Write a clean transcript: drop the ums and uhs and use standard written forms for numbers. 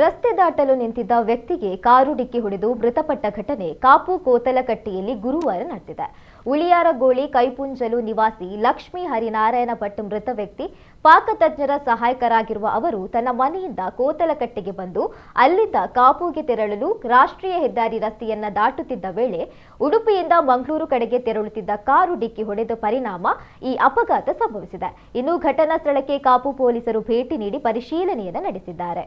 ರಸ್ತೆ ದಾಟಲು ನಿಂತಿದ್ದ ವ್ಯಕ್ತಿಗೆ ಕಾರು ಡಿಕ್ಕಿ ಹೊಡೆದು ಮೃತಪಟ್ಟ ಘಟನೆ ಕಾಪು ಕೋತಲಕಟ್ಟಿಯಲ್ಲಿ ಗುರುವಾರ ನಡೆದಿದೆ. ಉಳಿಯಾರಗೋಳಿ ಕೈಪುಂಜಲು ನಿವಾಸಿ ಲಕ್ಷ್ಮೀ ಹರಿನಾರಾಯಣ ಭಟ್ ಮೃತ ವ್ಯಕ್ತಿ. ಪಾಕತಜ್ಞರ ಸಹಾಯಕರಾಗಿರುವ ಅವರು ತನ್ನ ಮನೆಯಿಂದ ಕೋತಲಕಟ್ಟಿಗೆ ಬಂದು ಅಲ್ಲಿಂದ ಕಾಪುಗೆ ತೆರಳಲು ರಾಷ್ಟ್ರೀಯ ಹೆದ್ದಾರಿ ರಸ್ತೆಯನ್ನ ದಾಟುತ್ತಿದ್ದ ವೇಳೆ ಉಡುಪಿಯಿಂದ ಮಂಗಳೂರು ಕಡೆಗೆ ತೆರಳುತ್ತಿದ್ದ ಕಾರು ಡಿಕ್ಕಿ ಹೊಡೆದ ಪರಿಣಾಮ ಈ ಅಪಘಾತ ಸಂಭವಿಸಿದೆ. ಇನ್ನು ಘಟನಾ ಸ್ಥಳಕ್ಕೆ ಕಾಪು ಪೊಲೀಸರು ಭೇಟಿ ನೀಡಿ ಪರಿಶೀಲನೆಯನ್ನು ನಡೆಸಿದ್ದಾರೆ.